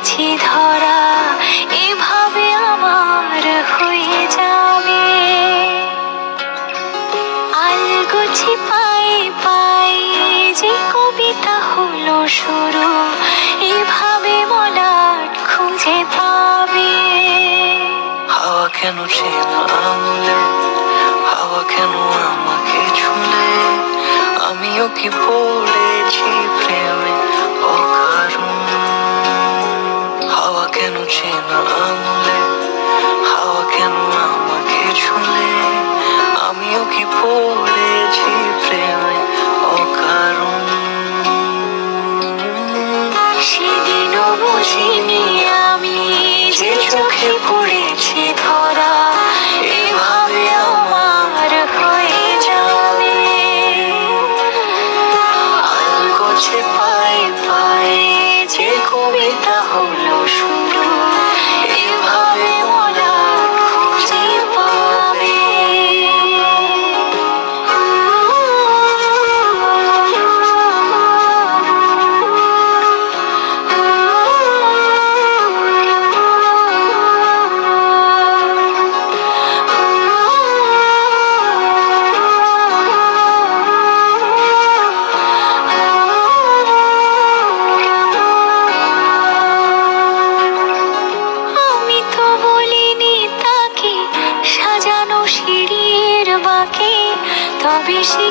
পড়েছি ধরা, এভাবে আমার হয়ে যাবে। আলগোছি পায়ে পায়ে যে কবিতা হলো শুরু, এভাবে মলাট খুঁজে পাবে। হাওয়া কেন চেনা আঙুলে, হাওয়া কেন আমাকে ছুলে, আমিও কি পড়েছি প্রেমে অকারণ। হাওয়া কেন চেনা আঙুলে, হাওয়া কেন আমাকে ছুলে, আমিও কি পড়েছি প্রেমে অকারণ। সেদিনও বুঝিনি আমি যে চোখে পড়েছি ধরা, এভাবে আমার হয়ে যাবে। আলগোছে পায়ে পায়ে যে কবিতা হলো শুরু, এভাবে মলাট খুঁজে পাবে। আমি তো বলিনি তাকে সাজানো সিঁড়ির বাঁকে, তবে সে